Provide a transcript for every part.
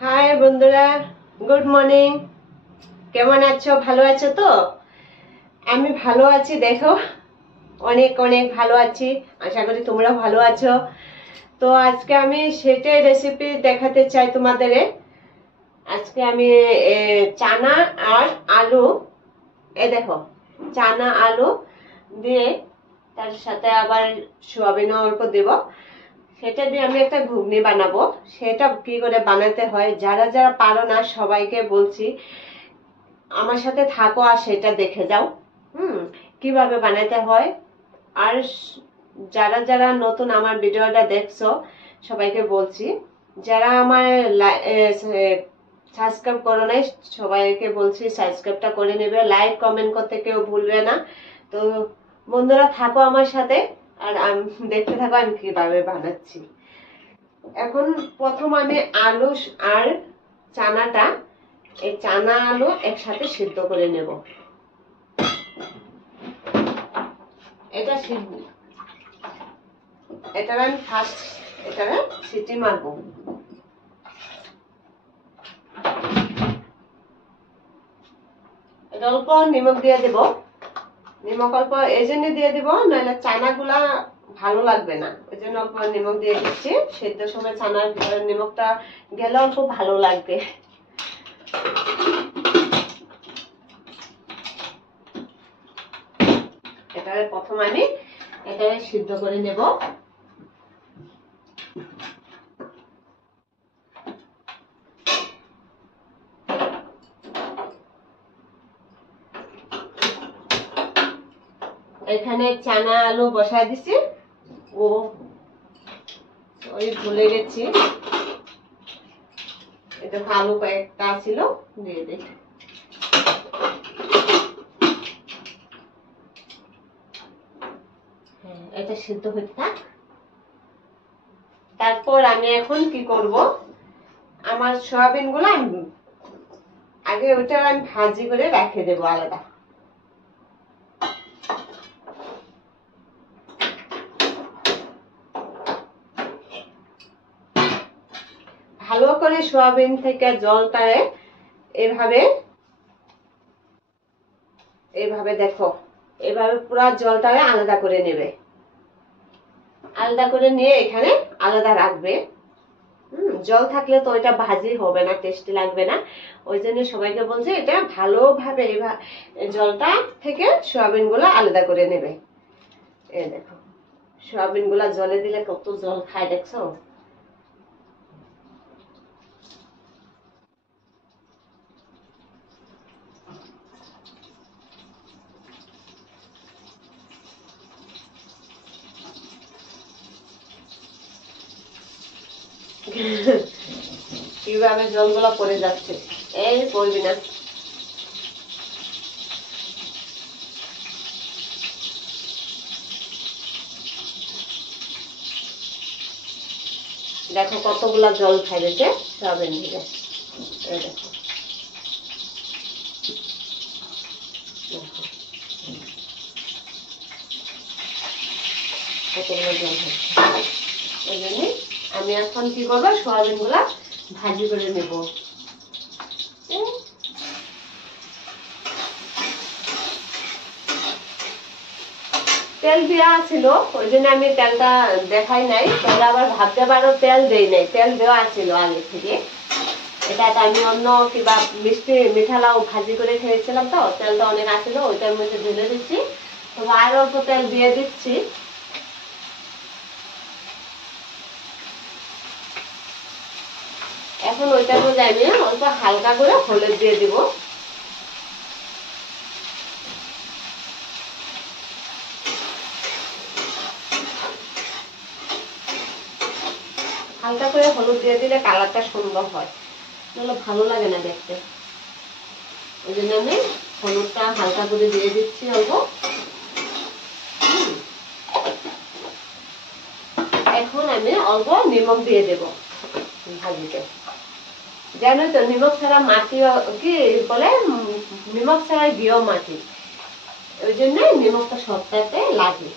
High বন্ধুরা, good morning. কেমন আছো? ভালো আছো তো? আমি ভালো আছি, দেখো অনেক অনেক ভালো আছি। আশা করি তোমরা ভালো আছো। তো আজকে আমি সেটাই রেসিপি দেখাতে চাই তোমাদের। আজকে আমি চানা আর আলু, দেখো চানা আলু দিয়ে তার সাথে আবার সোয়াবিনও অল্প দেব। সেটা দিয়ে আমি একটা ঘুগনি বানাবো। সেটা কি করে বানাতে হয়, যারা যারা পারো না সবাইকে বলছি আমার সাথে থাকো আর সেটা দেখে যাও কিভাবে বানাতে হয়। আর যারা যারা নতুন আমার ভিডিওটা দেখছো সবাইকে বলছি, যারা আমার সাবস্ক্রাইব করো নাই সবাইকে বলছি সাবস্ক্রাইবটা করে নেবে, লাইক কমেন্ট করতে কেউ ভুলবে না। তো বন্ধুরা থাকো আমার সাথে আর দেখতে থাকো আমি কিভাবে বানাচ্ছি। এখন প্রথম আমি আলু আর চানাটা, এই চানা আলু একসাথে সিদ্ধ করে নেব। এটা আমি ফার্স্ট এটা সিটি মারবো। এটা অল্প নিমক দিয়ে দেব। নিমক অল্প এই জন্য দিয়ে দিব, নাহলে চানাগুলা ভালো লাগবে না, ওই জন্য অল্প নিমক দিয়ে দিচ্ছি। সেদ্ধ সময় চানার ভিতরে নিমকটা গেলে অল্প ভালো লাগবে। এটা প্রথম আমি এটা সিদ্ধ করে নেব। এখানে চানা আলু বসায় দিছি। ও ভুলে গেছি, এটা আলু কয়েকটা ছিল, দিয়ে দিই। এটা সিদ্ধ হতে থাক। তারপর আমি এখন কি করব, আমার সয়াবিন গুলো আগে ওটা আমি ভাজি করে রেখে দেবো আলাদা। ভালো করে সয়াবিন থেকে জলটা এভাবে এইভাবে দেখো, এভাবে পুরো জলটা আলাদা করে নেবে। আলাদা করে নিয়ে এখানে আলাদা রাখবে। জল থাকলে তো এটা ভাজি হবে না, টেস্টি লাগবে না। ওই জন্য সবাইকে বলছে এটা ভালোভাবে জলটা থেকে সয়াবিন গুলা আলাদা করে নেবে। এই দেখো সয়াবিন গুলা জলে দিলে কত জল খায় দেখছো। কিভাবে জলগুলা পড়ে যাচ্ছে, এই পড়বি না। দেখো কতগুলা জল খাইছে সয়াবিন থেকে। দেখো কতগুলো জল খাচ্ছে। ওই জন্য আমি এখন কি করবো, সয়াবিন গুলা ভাজি করে নেব। তেল দেওয়া ছিল ওই জন্য আমি তেলটা দেখাই নাই, তাহলে আবার ভাবতে পারো তেল দেই নাই, তেল দেওয়া ছিল আগে থেকে। এটা আমি অন্য কিবা মিঠা লাউ ভাজি করে খেয়েছিলাম, তো তেলটা অনেক আছিল, ওইটার মধ্যে ঢেলে দিচ্ছি। তো আর অল্প তেল দিয়ে দিচ্ছি। এখন ওইটার মধ্যে আমি অল্প হালকা করে হলুদ দিয়ে দিব। হালকা করে হলুদ দিয়ে দিলে কালারটা সুন্দর হয়, তাহলে ভালো লাগে না দেখতে। ওই জন্য আমি হলুদটা হালকা করে দিয়ে দিচ্ছি অল্প। এখন আমি অল্প নিমক দিয়ে দেব ভাজিতে। জানো তো নিমক ছাড়া মাটি কি বলে, নিমক ছাড়া গিয়েও মাটি, ওই জন্য নিমকটা সবটাতে লাগে।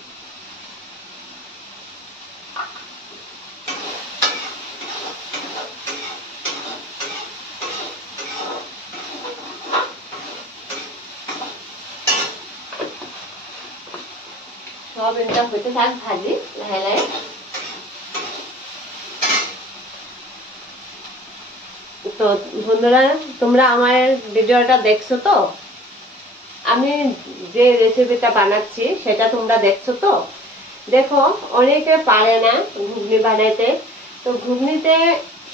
সোয়াবিনটা হইতে থাক ভাজি লাহে লাহে। তো বন্ধুরা, তোমরা আমার ভিডিওটা দেখছো তো? আমি যে রেসিপিটা বানাচ্ছি সেটা তোমরা দেখছো তো? দেখো, অনেকে পারে না ঘুগনি বানাইতে, তো ঘুগনিতে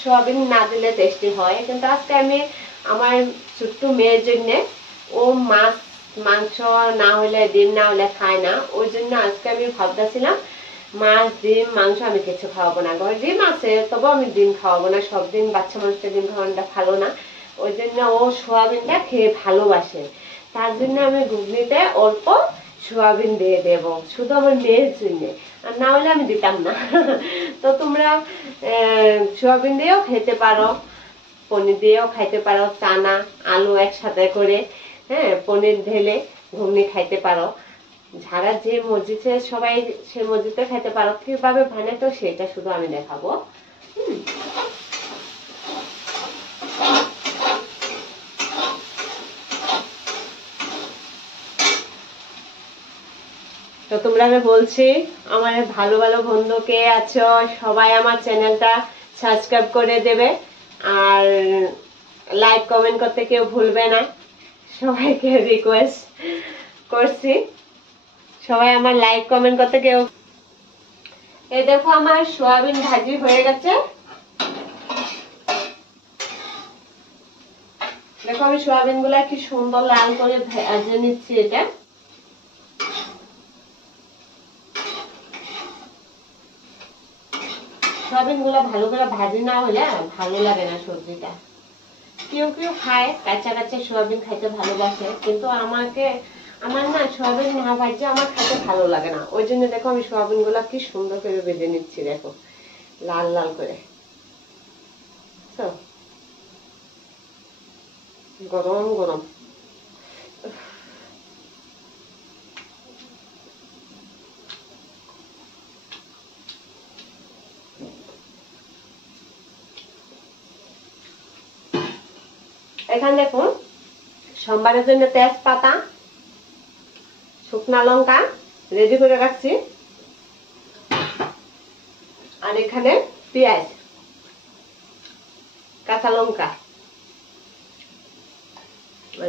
সোয়াবিন না দিলে টেস্টি হয়, কিন্তু আজকে আমি আমার ছোট্ট মেয়ের জন্য, ও মাছ মাংস না হলে ডিম না হলে খায় না, ওই জন্য আজকে আমি ভাবতেছিলাম মাছ ডিম মাংস আমি কিছু খাওয়াবো না। ঘরে ডিম আছে, তবু আমি ডিম খাওয়াবো না, সব দিন বাচ্চা মানুষটা ডিম খাওয়ানোটা ভালো না। ওই জন্য ও সোয়াবিনটা খেয়ে ভালোবাসে, তার জন্য আমি ঘুগনিতে অল্প সোয়াবিন দিয়ে দেব, শুধু আমার মেয়ের জন্য, আর না হলে আমি দিতাম না। তো তোমরা সোয়াবিন দিয়েও খেতে পারো, পনির দিয়েও খাইতে পারো, চানা আলু একসাথে করে, হ্যাঁ, পনির ঢেলে ঘুগনি খাইতে পারো। যারা যে মসজিদে সবাই সে মসজিদে খাইতে পারো। কিভাবে বানাতো সেটা শুধু আমি দেখাবো। তো তোমরা, আমি বলছি, আমার ভালো ভালো বন্ধু কে আছো সবাই আমার চ্যানেলটা সাবস্ক্রাইব করে দেবে, আর লাইক কমেন্ট করতে কেউ ভুলবে না, সবাইকে রিকোয়েস্ট করছি, সবাই আমার লাইক কমেন্ট করতে কেউ। এই দেখো আমার সোয়াবিন ভাজি হয়ে গেছে। দেখো আমি সোয়াবিন গুলা কি সুন্দর লাল করে ভেজে নিচ্ছি। এটা সোয়াবিন গুলা ভালো করে ভাজি না হলে ভালো লাগে না সবজিটা। কেউ কেউ খায় কাঁচা কাঁচা সোয়াবিন খাইতে ভালোবাসে, কিন্তু আমার না সোয়াবিন না ভাজলে আমার খাইতে ভালো লাগে না। ওই জন্য দেখো আমি সোয়াবিন গুলা কি সুন্দর করে ভেজে নিচ্ছি, দেখো লাল লাল করে। তো গরম গরম এখানে দেখুন, সোমবারের জন্য তেজপাতা শুকনা লঙ্কা রেডি করে রাখছি, আর এখানে পেঁয়াজ কাঁচা লঙ্কা,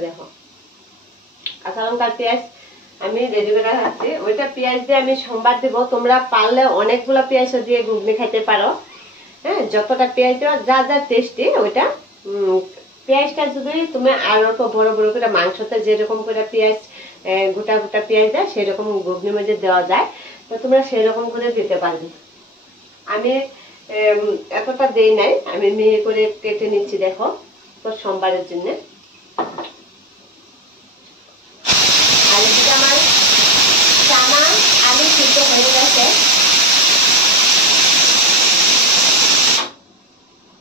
দেখো কাঁচা লঙ্কা পেঁয়াজ আমি রেডি করে রাখছি। ওইটা পেঁয়াজ দিয়ে আমি সোমবার দিব। তোমরা পারলে অনেকগুলো পেঁয়াজ দিয়ে ঘুগনি খাইতে পারো, হ্যাঁ, যতটা পেঁয়াজ দেওয়া যা যা টেস্টি ওইটা। পেঁয়াজটা যদি তুমি আর অল্প বড় বড় করে মাংসতে যেরকম করে পেঁয়াজ গোটা গোটা পেঁয়াজ দেয় সেরকম ঘুগনির মধ্যে দেওয়া যায়, তো তোমরা সেরকম করে দিতে পারবে। আমি এতটা দেই নাই, আমি মিহি করে কেটে নিচ্ছি, দেখো, তো সোমবারের জন্য। আর এদিকে আমার চানা আলু সিদ্ধ হয়ে গেছে,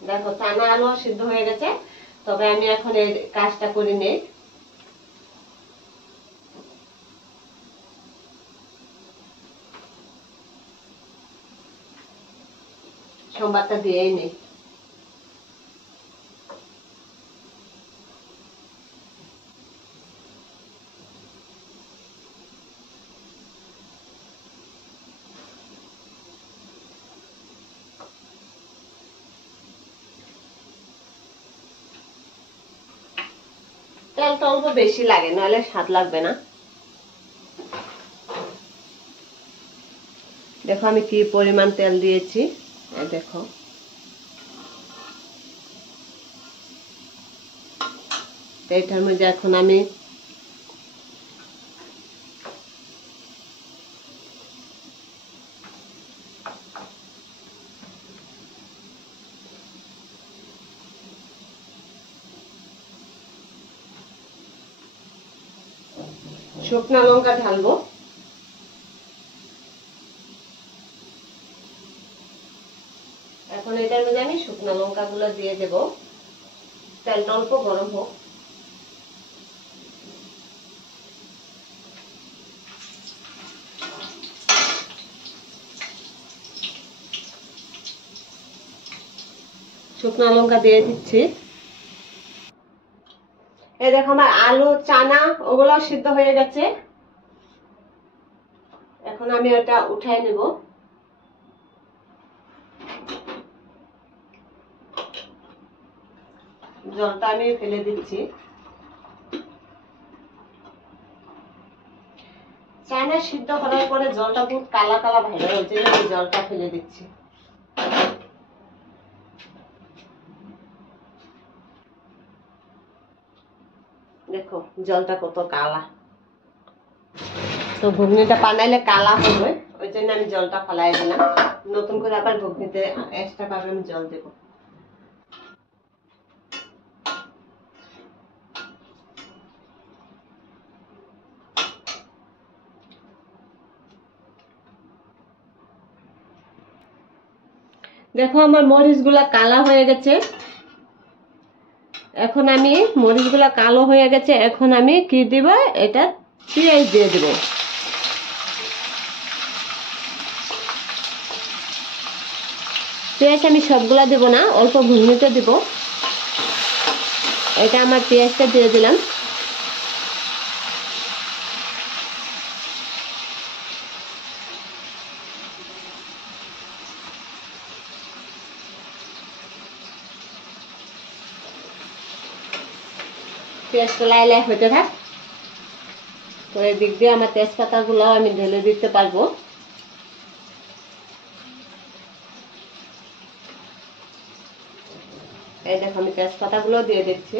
দেখো চানা আলু সিদ্ধ হয়ে গেছে। তবে আমি এখন এই কাজটা করে নেই, সোমবারটা দিয়েই নেই। তেলটা অল্প বেশি লাগে, নাহলে স্বাদ লাগবে না। দেখো আমি কি পরিমাণ তেল দিয়েছি, দেখো এটার মধ্যে এখন আমি শুকনা লঙ্কা ঢালবো। এখন এটার মধ্যে আমি শুকনা লঙ্কা গুলো দিয়ে দেব, তেলটা অল্প গরম হোক। শুকনা লঙ্কা দিয়ে দিচ্ছি। এই দেখো আমার আলু চানা ওগুলো সিদ্ধ হয়ে গেছে। এখন আমি ওটা উঠাই নেব। জলটা আমি ফেলে দিচ্ছি। চায়না সিদ্ধ করার পরে জলটা খুব কালা কালা ভাইরা হয়েছে, আমি জলটা ফেলে দিচ্ছি। দেখো জলটা কত কালা, তো ঘুগনিটা বানাইলে কালা হবে, ওই জন্য আমি জলটা ফেলাই দিলাম। নতুন করে আবার ঘুগনিতে এক্সট্রা ভাবে আমি জল দেব। দেখো আমার মরিচগুলা কালা হয়ে গেছে। এখন আমি মরিচগুলা কালো হয়ে গেছে, এখন আমি কি দিব, এটা পেঁয়াজ দিয়ে দেব। পেঁয়াজ আমি সবগুলা দেব না, অল্প ঘুগনিতে দেব। এটা আমার পেঁয়াজটা দিয়ে দিলাম। পেঁয়াজটা লাই লাই হতে থাক, তো এই দিক দিয়ে আমার তেজপাতা গুলো আমি ঢেলে দিতে পারবো। এই দেখো আমি তেজপাতা গুলো দিয়ে দিচ্ছি।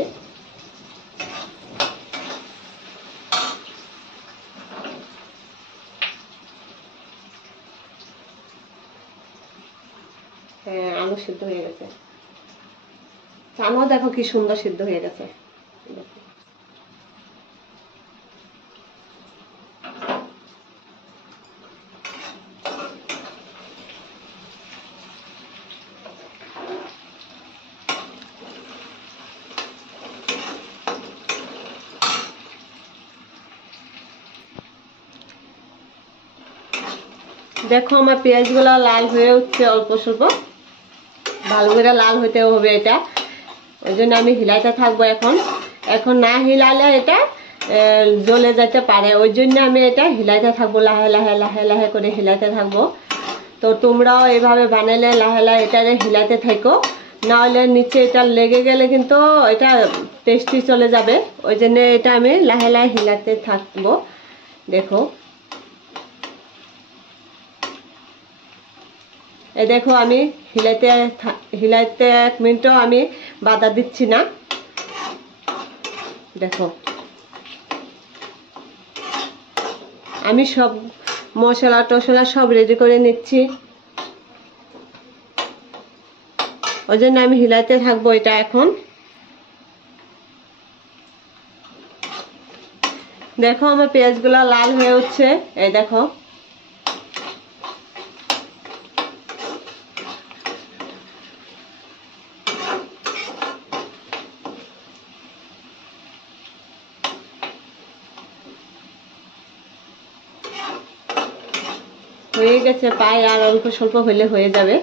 হ্যাঁ, আলু সিদ্ধ হয়ে গেছে। চানাও দেখো কি সুন্দর সিদ্ধ হয়ে গেছে। দেখো আমার পেঁয়াজ গুলো লাল হয়ে উঠছে অল্প স্বল্প, ভালো করে লাল হতে হবে এটা, ওই জন্য আমি হিলাইতে থাকবো। এখন না হিলালে এটা জ্বলে যেতে পারে, ওই জন্য আমি এটা হিলাইতে থাকবো, লাহে লাহে লাহে লাহে করে হিলাইতে থাকবো। তো তোমরাও এভাবে বানালে লাহে লাহে এটা হিলাইতে থাকো, না হলে নিচে এটা লেগে গেলে কিন্তু এটা টেস্টি চলে যাবে, ওই জন্য এটা আমি লাহে লাহে হিলাতে থাকবো। দেখো এই দেখো আমি হিলাইতে 1 মিনিটও আমি বাধা দিচ্ছি না। দেখো আমি সব মশলা টশলা সব রেডি করে নিচ্ছি, ওই জন্য আমি হিলাইতে থাকবো এটা। এখন দেখো আমার পেঁয়াজগুলো লাল হয়ে উঠছে, এই দেখো হয়ে গেছে, প্রায় আর অল্প স্বল্প হলে হয়ে যাবে।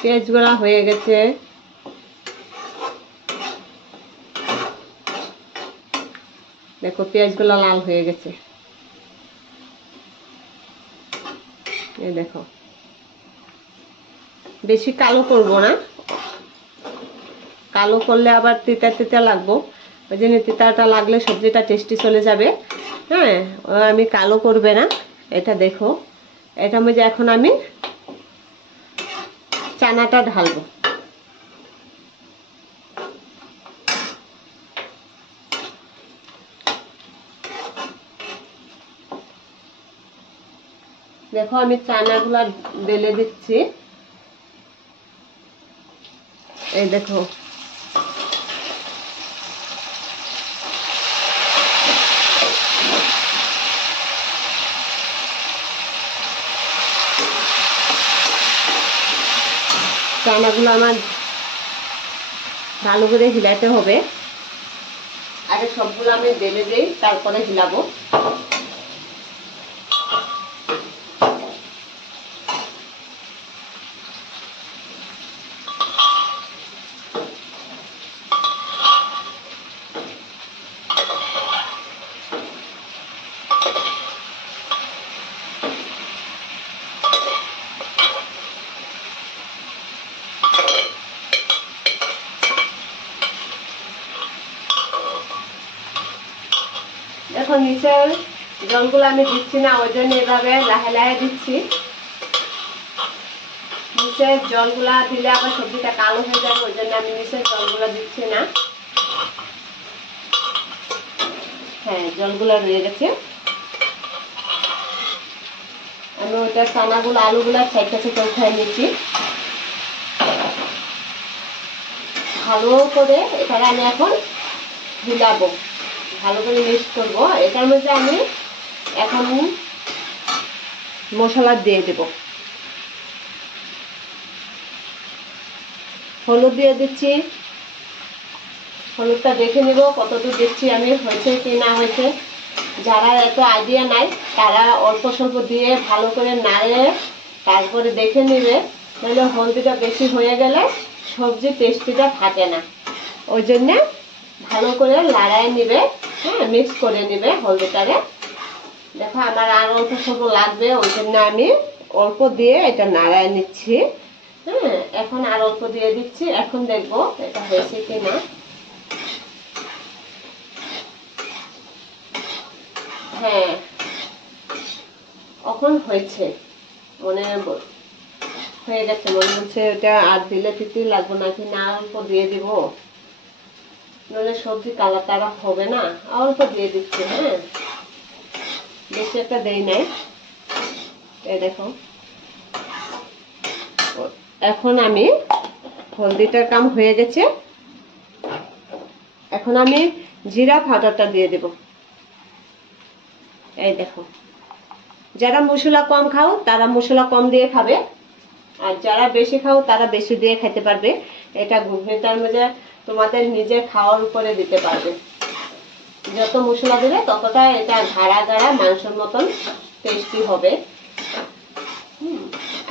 পেঁয়াজগুলো হয়ে গেছে, দেখো পেঁয়াজগুলো লাল হয়ে গেছে। এই দেখো বেশি কালো করব না, কালো করলে আবার তিতা তিতা লাগবো, ওই জন্য তিতাটা লাগলে সবজিটা টেস্টি চলে যাবে। হ্যাঁ, আমি কালো করবে না এটা। দেখো এটা মধ্যে এখন আমি চানাটা ঢালবো। দেখো আমি চানাগুলা ঢেলে দিচ্ছি, এই দেখো চানাগুলো আমার ভালো করে হিলাতে হবে। আগে সবগুলো আমি ঢেলে দিই, তারপরে হিলাবো। দেখো নিচের জলগুলো আমি দিচ্ছি না, ওই জন্য এভাবে লাহে লাহে দিচ্ছি। নিচের জলগুলা দিলে আবার সবজিটা কালো হয়ে যাবে, ওই জন্য আমি নিচের জলগুলা দিচ্ছি না। হ্যাঁ, জলগুলা রয়ে গেছে। আমি ওইটা চানাগুলো আলুগুলা সাইডটা থেকে উঠাই নিচ্ছি। ভালো করে এখানে আমি এখন হিলাবো, ভালো করে মিক্স করবো। এটার মধ্যে আমি এখন মশলা দিয়ে দেব। হলুদ দিয়ে দিচ্ছি। হলুদটা দেখে নিব কতটুকু দিচ্ছি আমি, হয়েছে কি না হয়েছে। যারা এত আইডিয়া নাই তারা অল্প স্বল্প দিয়ে ভালো করে নাড়ে তারপরে দেখে নিবে, নাহলে হলদিটা বেশি হয়ে গেলে সবজি টেস্টিটা থাকে না। ওই জন্যে ভালো করে লাড়াই নিবে, হ্যাঁ, মিক্স করে নিবে হলদিটারে। দেখো আমার আর অল্প স্বল্প লাগবে, ওই জন্য আমি অল্প দিয়ে এটা নাড়াই নিচ্ছি। হ্যাঁ, এখন আর অল্প দিয়ে দিচ্ছি। এখন দেখবো এটা হয়েছে কি না। হ্যাঁ, এখন হয়েছে, মনে হয়ে গেছে, মনে হচ্ছে এটা আর দিলে তিতি লাগবে নাকি, না অল্প দিয়ে দিব, নাহলে সবজি কালার তারা হবে না। অল্প দিয়ে দিচ্ছি। হ্যাঁ, বেশি একটা দেই নাই। এই দেখো এখন আমি হলদিটার কাম হয়ে গেছে। এখন আমি জিরা পাউডারটা দিয়ে দেব। এই দেখো, যারা মশলা কম খাও তারা মশলা কম দিয়ে খাবে, আর যারা বেশি খাও তারা বেশি দিয়ে খেতে পারবে। এটা ঘুগনিটার মধ্যে তোমাদের নিজের খাওয়ার উপরে দিতে পারবে। যত মশলা দেবে ততটা এটা গাঢ়া গাঢ়া মাংসের মতন টেস্টি হবে।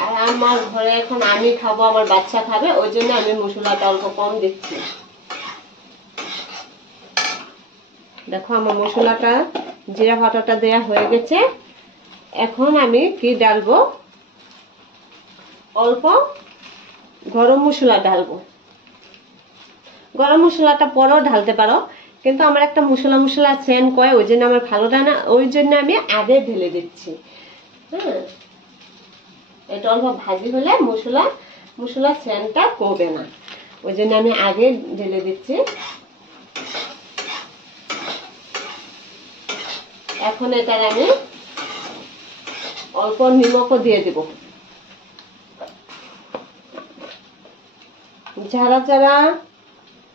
আর আমার ঘরে এখন আমি খাবো, আমার বাচ্চা খাবে, ওই জন্য আমি মশলাটা অল্প কম দিচ্ছি। দেখো আমার মশলাটা জিরা পাউডারটা দেয়া হয়ে গেছে। এখন আমি কি ডালবো, অল্প গরম মশলা ঢালবো। গরম মশলাটা পরেও ঢালতে পারো, কিন্তু আমার একটা মশলা সেন্ট কয়, ওই জন্য আমার ভালো লাগে না, ওই জন্য আমি আগে ঢেলে দিচ্ছি। হ্যাঁ, এটা অল্প ভাজি হলে মশলা সেন্টটা করবে না, ওই জন্য আমি আগে ঢেলে দিচ্ছি। এখন এটার আমি অল্প নিমকও দিয়ে দেব। যারা যারা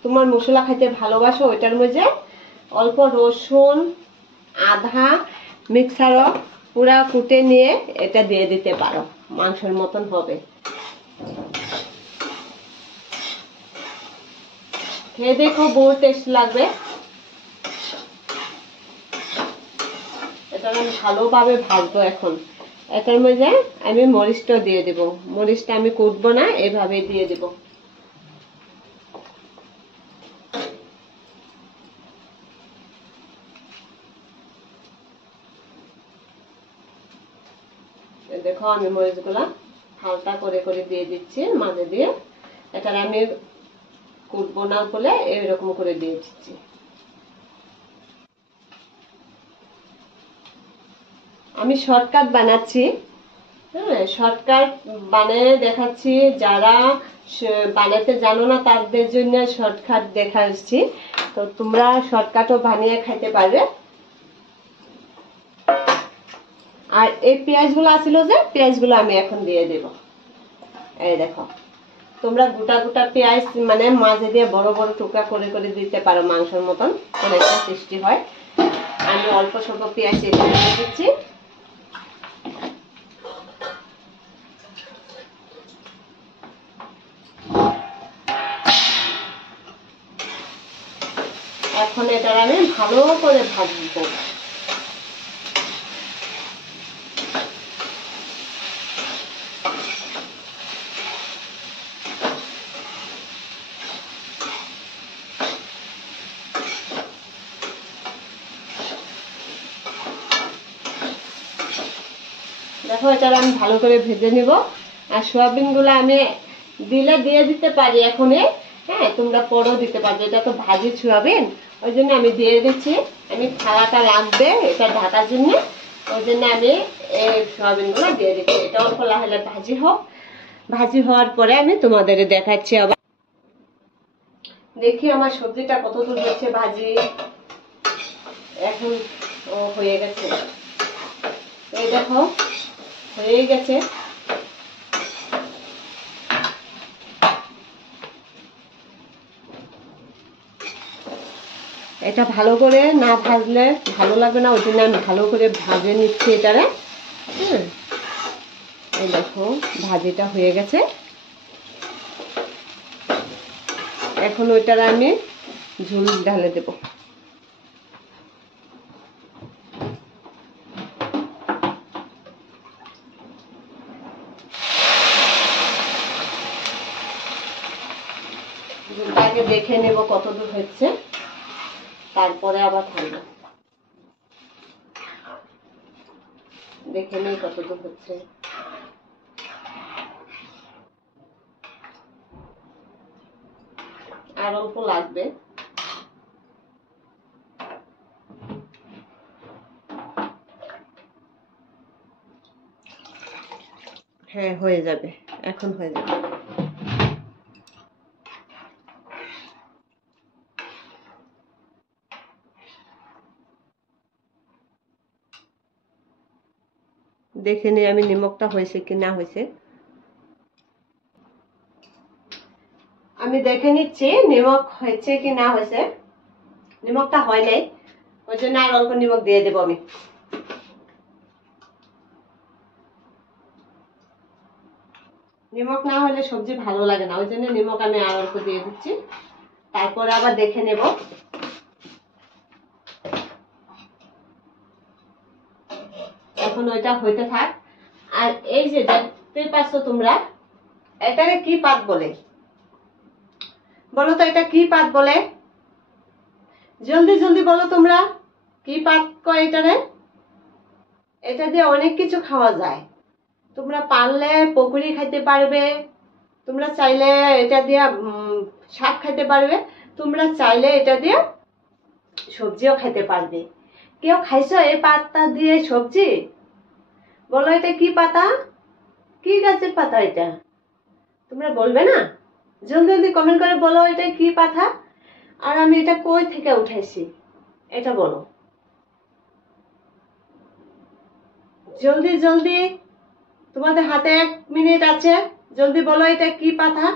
তোমার মশলা খাইতে ভালোবাসো ওইটার মধ্যে অল্প রসুন আধা মিক্সারও পুরা কুটে নিয়ে এটা দিয়ে দিতে পারো, মাংসের মতন হবে। খেয়ে দেখো, বহুত টেস্ট লাগবে। এটা আমি ভালোভাবে ভাজবো। এখন এটার মধ্যে আমি মরিচটা দিয়ে দেব। মরিচটা আমি কুটবো না, এভাবে দিয়ে দেব। দেখো আমি মরিচগুলা হালকা করে করে দিয়ে দিচ্ছি মাঝে দিয়ে। এটা আমি কুটবো না বলে এরকম করে দিয়ে দিচ্ছি। আমি শর্টকাট বানাচ্ছি। হ্যাঁ, শর্টকাট বানিয়ে দেখাচ্ছি। যারা বানাতে জানো না তাদের জন্য শর্টকাট দেখাচ্ছি, তো তোমরা শর্টকাটও বানিয়ে খাইতে পারবে। আর এই পেঁয়াজগুলো আছিল যে পেঁয়াজগুলো আমি এখন দিয়ে দেব। এই দেখো, তোমরা গোটা গোটা পেঁয়াজ মানে মাঝে দিয়ে বড় বড় টুকরা করে করে দিতে পারো, মাংসের মতন অনেকটা টেস্টি হয়। আমি অল্প স্বল্প পেঁয়াজ এখানে দিয়ে দিচ্ছি। এখন এটা আমি ভালো করে ভাজবো। দেখো এটা আমি ভালো করে ভেজে নিব। আর সয়াবিন গুলো আমি দিলে দিয়ে দিতে পারি এখনই, হ্যাঁ, তোমরা পরেও দিতে পারবে। এটা তো ভাজি সয়াবিন, ওই জন্য আমি দিয়ে দিচ্ছি। আমি থালাটা লাগবে এটা ঢাকার জন্য, ওই জন্য আমি এই সয়াবিনগুলো দিয়ে দিচ্ছি। এটা অল্প লাহে ভাজি হোক, ভাজি হওয়ার পরে আমি তোমাদের দেখাচ্ছি। আবার দেখি আমার সবজিটা কত দূর হচ্ছে ভাজি। এখন হয়ে গেছে, এই দেখো হয়ে গেছে। এটা ভালো করে না ভাজলে ভালো লাগবে না, ওই জন্য আমি ভালো করে ভাজে নিচ্ছি এটারে। হ্যাঁ, এই দেখো ভাজিটা হয়ে গেছে। এখন ওইটার আমি ঝোল ঢালে দেব। ঝোলটা আগে দেখে নেব কতদূর হচ্ছে, তারপরে আবার থাকবো। দেখে নেই কতদূর হচ্ছে। আর অল্প লাগবে। হ্যাঁ হয়ে যাবে, এখন হয়ে যাবে। দেখে নিই আমি নিমকটা হয়েছে কি না হয়েছে। আমি দেখে নিচ্ছি নিমক হয়েছে কি না হয়েছে। নিমকটা হয় নাই, ওই জন্য আর অল্প নিমক দিয়ে দেবো আমি। নিমক না হলে সবজি ভালো লাগে না, ওই জন্য নিমক আমি আর অল্প দিয়ে দিচ্ছি। তারপরে আবার দেখে নেব। এখন ওইটা হইতে থাক। আর এই যে দেখতে পাচ্ছ তোমরা, এটারে কি পাত বলে বলো তো? এটা কি পাত বলে? জলদি জলদি বলো তোমরা, কি পাত কয় এটারে? এটা দিয়ে অনেক কিছু খাওয়া যায়। তোমরা পারলে পকোড়ি খাইতে পারবে, তোমরা চাইলে এটা দিয়ে শাক খাইতে পারবে, তোমরা চাইলে এটা দিয়ে সবজিও খাইতে পারবে। কেউ খাইছো এই পাতা দিয়ে সবজি? বলো এটা কি পাতা, কি গাছের পাতা এটা? তোমরা বলবে না? জলদি জলদি কমেন্ট করে বলো এটা কি পাতা, আর আমি এটা কই থেকে উঠাইছি এটা বলো। জলদি জলদি, তোমাদের হাতে 1 মিনিট আছে, জলদি বলো এটা কি পাতা।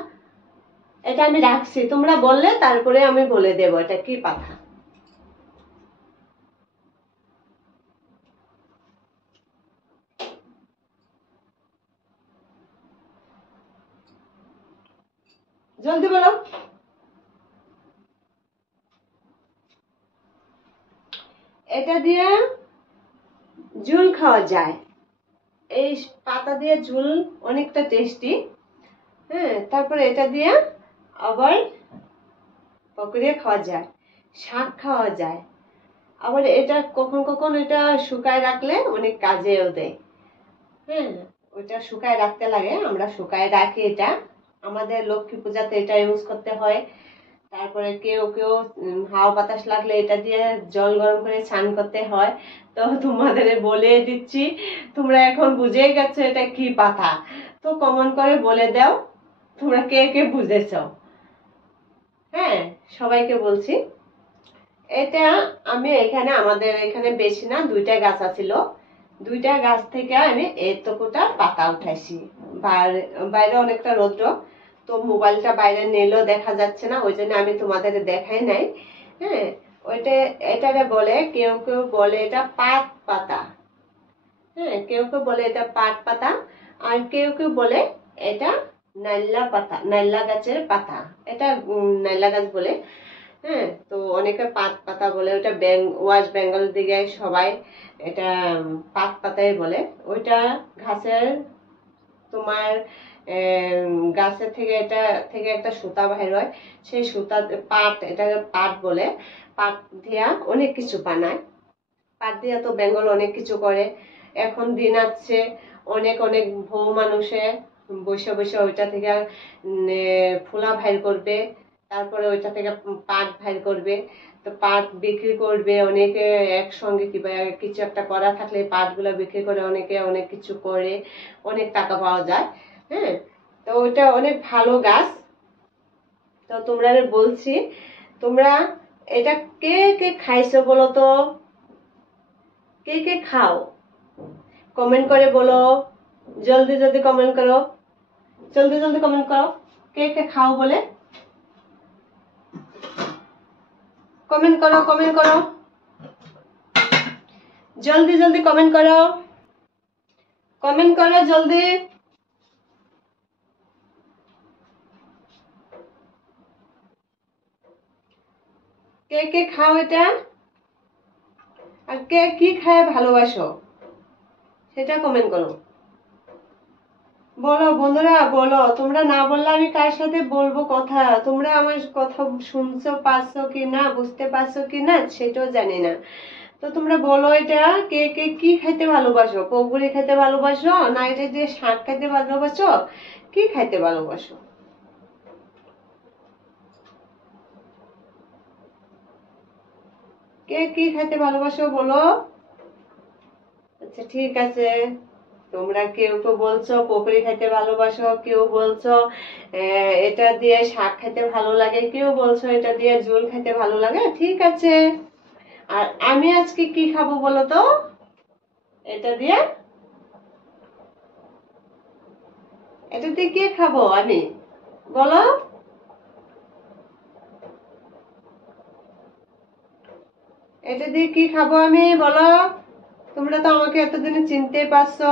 এটা আমি রাখছি, তোমরা বললে তারপরে আমি বলে দেব এটা কি পাতা। জলদি বলো। এটা দিয়ে ঝুল খাওয়া যায়, এই পাতা দিয়ে ঝুল অনেকটা টেস্টি। হ্যাঁ, তারপরে এটা দিয়ে আবার পকোড়া খাওয়া যায়, শাক খাওয়া যায়। আবার এটা কখন কখন এটা শুকায় রাখলে অনেক কাজেও দেয়। হ্যাঁ, ওইটা শুকায় রাখতে লাগে, আমরা শুকায় রাখি। এটা আমাদের লক্ষ্মী পূজাতে এটা ইউজ করতে হয়। তারপরে কেউ কেউ হাওয়া বাতাস লাগলে এটা দিয়ে জল গরম করে স্নান করতে হয়। তো তোমাদের বলে দিচ্ছি, তোমরা এখন বুঝেই গেছো এটা কি পাতা। তো কমেন্ট করে বলে দাও তোমরা কে কে বুঝেছ। হ্যাঁ, সবাইকে বলছি। এটা আমি এখানে আমাদের এখানে বেশি না, 2টা গাছ আছিল, 2টা গাছ থেকে আমি এতটা পাতা উঠাইছি। বাইরে অনেকটা রৌদ্র, তো মোবাইলটা বাইরে নিলেও দেখা যাচ্ছে না, ওই জন্য আমি তোমাদের দেখাই নাই। হ্যাঁ, ওইটা এটারে বলে, কেউ কেউ বলে এটা পাট পাতা। হ্যাঁ, কেউ কেউ বলে এটা পাট পাতা, আর কেউ কেউ বলে এটা নাইলা পাতা, নাইলা গাছের পাতা। এটা নাইলা গাছ বলে। হ্যাঁ, তো অনেকে পাত পাতা বলে, ওটা ওয়েস্ট বেঙ্গল দিকে সবাই এটা পাত পাতাই বলে। ওইটা ঘাসের তোমার গাছের থেকে এটা থেকে একটা সুতা বাহির হয়, সেই সুতা পাট, এটাকে পাট বলে। পাট দিয়া অনেক কিছু বানায়, পাট দিয়া তো বেঙ্গল অনেক কিছু করে। এখন দিন আসছে অনেক অনেক বউ মানুষে বসে বসে ওইটা থেকে ফুলা ভাইর করবে, তারপরে ওইটা থেকে পাট ভাইর করবে, তো পাট বিক্রি করবে অনেকে, একসঙ্গে কিংবা কিছু একটা করা থাকলে পাটগুলো বিক্রি করে অনেকে অনেক কিছু করে, অনেক টাকা পাওয়া যায়। হ্যাঁ, তো ওইটা অনেক ভালো গাছ। তো তোমরা বলছি, তোমরা এটা কে কে খাইছো বলো তো, কে কে খাও কমেন্ট করে বলো, জলদি জলদি কমেন্ট করো, জলদি জলদি কমেন্ট করো, কে কে খাও বলে কমেন্ট করো, কমেন্ট করো, জলদি জলদি কমেন্ট করো, কমেন্ট করো জলদি। কে কে খাও এটা, আর কে কি খায় ভালোবাসো সেটা কমেন্ট করো, বলো বন্ধুরা বলো। তোমরা না বললে আমি কার সাথে বলবো কথা, তোমরা আমার কথা শুনছো পাচ্ছো কি না, বুঝতে পারছো কি না সেটাও জানি না। তো তোমরা বলো এটা কে কে কি খাইতে ভালোবাসো, পকোড়ি খাইতে ভালোবাসো না এটা যে শাক খাইতে ভালোবাসো, কি খাইতে ভালোবাসো? কে কি খাইতে ভালোবাসো বলো। আচ্ছা ঠিক আছে, তোমরা কেউ কেউ বলছো পকোড়ি খাইতে ভালোবাসো, কেউ বলছো এটা দিয়ে শাক খেতে ভালো লাগে, কেউ বলছো এটা দিয়ে ঝোল খেতে ভালো লাগে, ঠিক আছে। আর আমি আজকে কি খাবো বলো তো, এটা দিয়ে, এটা দিয়ে কি খাবো আমি বলো। এটা দিয়ে কি খাবো আমি বলো। তোমরা তো আমাকে এতদিনে চিনতে পারছো,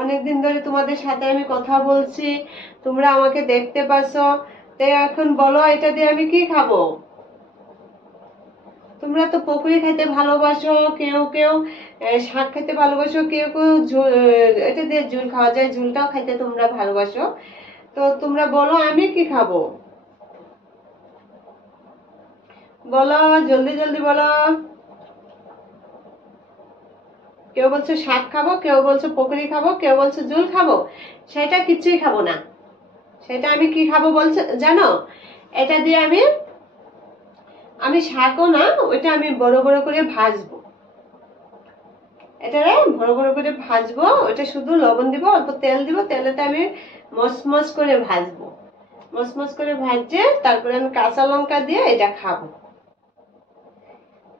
অনেকদিন ধরে তোমাদের সাথে আমি কথা বলছি, তোমরা আমাকে দেখতে পারছো, তাই এখন বলো এটা দিয়ে আমি কি খাবো। তোমরা তো পকোড়ি খেতে ভালোবাসো, কেউ কেউ শাক খেতে ভালোবাসো, কেউ কেউ এটা দিয়ে ঝুল খাওয়া যায়, ঝুলটাও খাইতে তোমরা ভালোবাসো। তো তোমরা বলো আমি কি খাবো বলো, জলদি জলদি বলো। কেউ বলছো শাক খাবো, কেউ বলছো পকোড়ি খাবো, কেউ বলছো ঝুল খাবো, সেটা কিছুই খাবো না। সেটা আমি কি খাবো বলছো জানো, এটা দিয়ে আমি, আমি শাকও না, ওইটা আমি বড় বড় করে ভাজবো, এটারে বড় বড় করে ভাজবো, ওটা শুধু লবণ দিব, অল্প তেল দিব, তেলেতে আমি মচমচ করে ভাজবো, মচমচ করে ভাজে তারপরে আমি কাঁচা লঙ্কা দিয়ে এটা খাবো।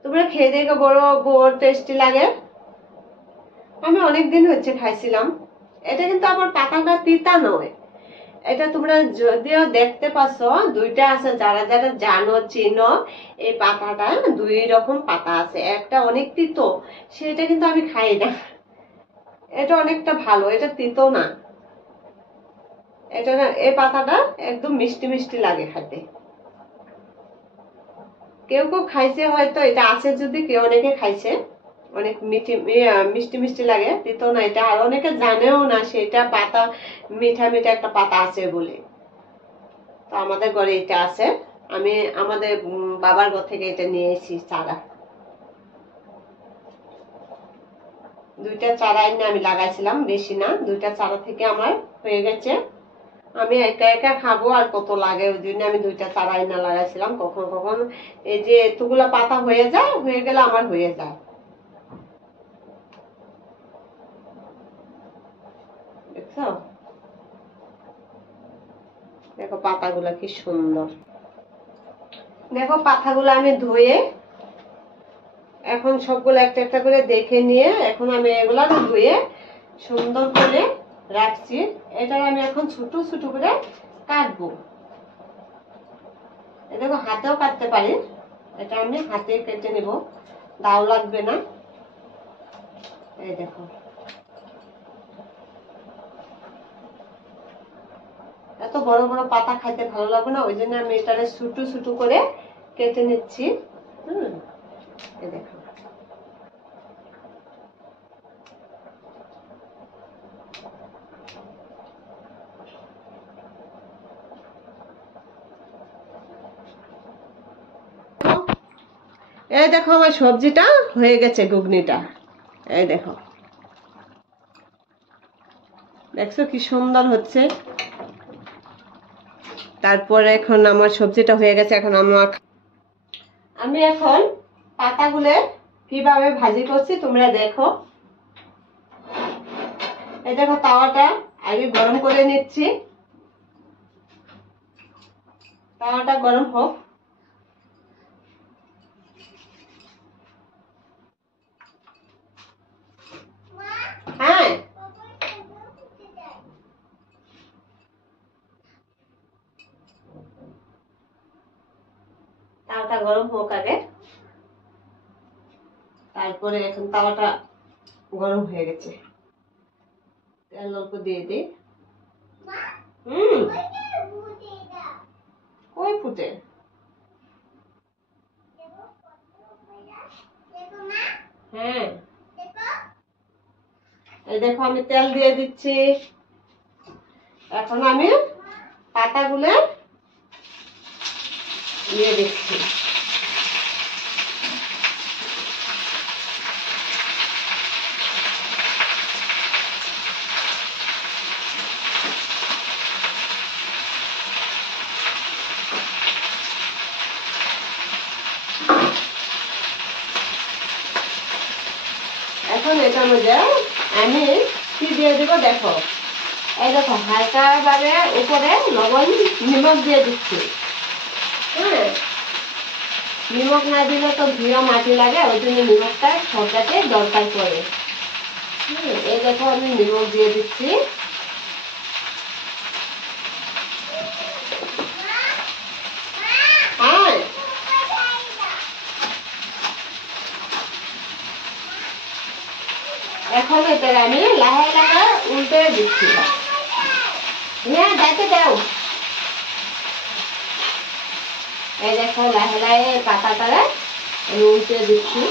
তোমরা খেয়ে দেখো, বড় বড় টেস্টি লাগে। আমি অনেকদিন হচ্ছে খাইছিলাম। এটা কিন্তু আমার পাতাটা তিতা নয়, এটা তোমরা যদিও দেখতে পাচ্ছ দুইটা আছে, যারা যারা জানো চিনো, এই পাতাটা দুই রকম পাতা আছে, একটা অনেক তিতো, সেটা কিন্তু আমি খাই না। এটা অনেকটা ভালো, এটা তিতো না, এটা এই পাতাটা একদম মিষ্টি মিষ্টি লাগে খেতে। কেউ কেউ খাইছে হয়তো, এটা আছে যদি কেউ অনেকে খাইছে, অনেক মিষ্টি মিষ্টি লাগে, তিতো না এটা, আর অনেকে জানেও না সেটা পাতা মিঠা মিঠা একটা পাতা আছে বলে। তো আমাদের ঘরে এটা আছে, আমি আমাদের বাবার ঘর থেকে এটা নিয়ে এসেছি চারা, দুইটা চারা এনে আমি লাগাইছিলাম, বেশি না, দুইটা চারা থেকে আমার হয়ে গেছে। আমি একা একা খাবো আর কত লাগে, ওই জন্য আমি দুইটা চারা এনে লাগাইছিলাম। কখন কখন এই যে এতগুলা পাতা হয়ে যায়, হয়ে গেলে আমার হয়ে যায়, দেখছো, দেখো পাতাগুলা কি সুন্দর। দেখো পাতাগুলো আমি ধুয়ে এখন সবগুলো একটা একটা করে দেখে নিয়ে এখন আমি এগুলা ধুয়ে সুন্দর করে রাখছি। এটা আমি এখন ছোট ছোট করে কাটবো, দেখো হাতেও কাটতে পারি, এটা আমি হাতে কেটে নেব, দাও লাগবে না। এই দেখো, এত বড় বড় পাতা খাইতে ভালো লাগবে না, ওই জন্য আমি এটারে ছোট ছোট করে কেটে নিচ্ছি। এই দেখো, এই দেখো আমার সবজিটা হয়ে গেছে, ঘুগনিটা, এই দেখো, দেখছো কি সুন্দর হচ্ছে। তারপরে এখন আমার সবজিটা হয়ে গেছে, এখন আমার আমি এখন পাতাগুলো কিভাবে ভাজি করছি তোমরা দেখো। এই দেখো তাওয়াটা আগে গরম করে নিচ্ছি। তাওয়াটা গরম হোক। হ্যাঁ, তাওয়াটা গরম হোক আগে, তারপরে এখন তাওয়াটা গরম হয়ে গেছে, তেল অল্প দিয়ে দিই। কই ফুটে? হ্যাঁ, এই দেখো আমি তেল দিয়ে দিচ্ছি। এখন আমি পাতাগুলো দিয়ে দিচ্ছি। এখন এটার মধ্যে আমি কি দিয়ে দিব দেখো। এই দেখো হালকা ভাবে উপরে লবণ নিমক দিয়ে দিচ্ছি। হ্যাঁ, নিমক না দিলে তো ঘিয়া মাটি লাগে, ওই জন্য নিমকটা সবটাতে দরকার পড়ে। এই দেখো আমি নিমক দিয়ে দিচ্ছি। হ্যাঁ, এখন এটা আমি লাহে লাহে উল্টে দিচ্ছি। হ্যাঁ, যাইতে দাও। এই দেখো লাহে লাহে পাতাটা আমি উল্টে দিচ্ছি।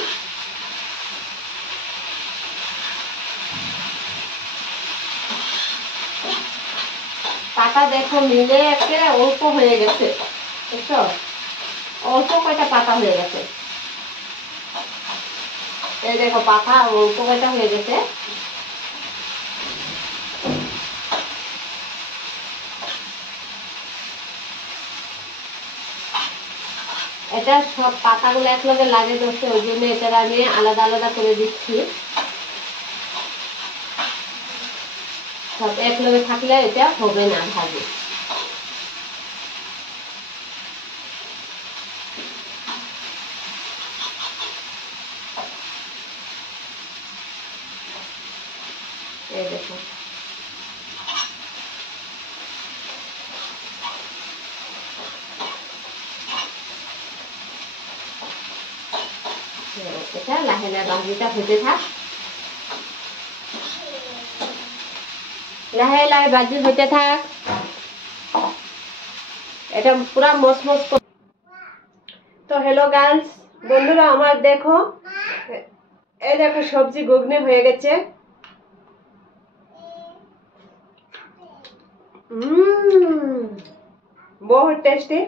পাতা দেখো মিলে একটা অল্প হয়ে গেছে, বুঝছো? অল্প কয়টা পাতা হয়ে গেছে। এই দেখো পাতা অল্প কয়টা হয়ে গেছে। এটা সব পাতাগুলো একলগে লাগে যাচ্ছে, ওই জন্য এটা আমি আলাদা আলাদা করে দিচ্ছি। সব একলগে থাকলে এটা হবে না ভাজি। এই দেখো এটা লাহে লাহে ভাজিটা হতে থাক, লাহে লাহে ভাজি হতে থাক। এটা পুরা মসমস। তো হ্যালো গার্লস, বন্ধুরা আমার দেখো, এই দেখো সবজি ঘুগনি হয়ে গেছে। বহুত টেস্টি।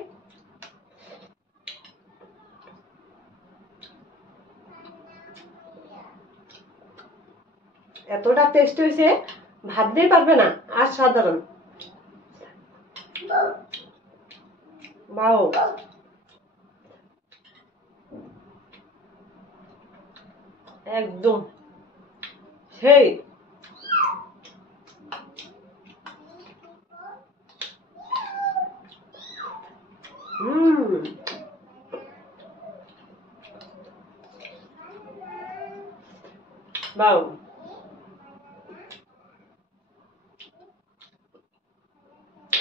এতটা টেস্টি হয়েছে ভাবতেই পারবে না, আর সাধারণ। বাও, একদম সেই। বাও,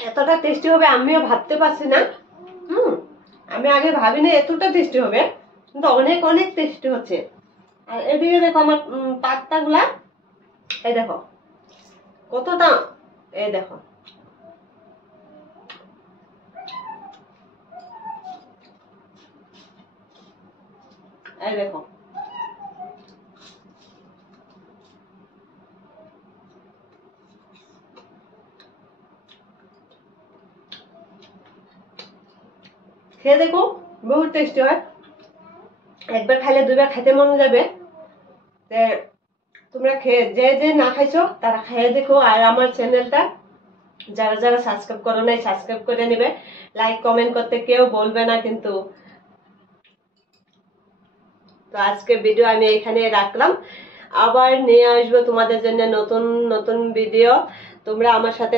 এতটা টেস্টি হবে আমিও ভাবতে পারছি না। আমি আগে ভাবিনি এতটা টেস্টি হবে, কিন্তু অনেক অনেক টেস্টি হচ্ছে। আর এদিকে দেখো আমার পাতাগুলা, এই দেখো কতটা, এই দেখো এই দেখো। খেয়ে দেখো, বহুত টেস্টি হয়। একবার খাইলে দুইবার খেতে মন যাবে। তোমরা খেয়ে, যে যে না খাইছো তারা খেয়ে দেখো। আর আমার চ্যানেলটা যারা যারা সাবস্ক্রাইব করো নাই সাবস্ক্রাইব করে নিবে। লাইক কমেন্ট করতে কেউ বলবে না কিন্তু। তো আজকে ভিডিও আমি এখানে রাখলাম, আবার নিয়ে আসবো তোমাদের জন্য নতুন নতুন ভিডিও। তোমরা আমার সাথে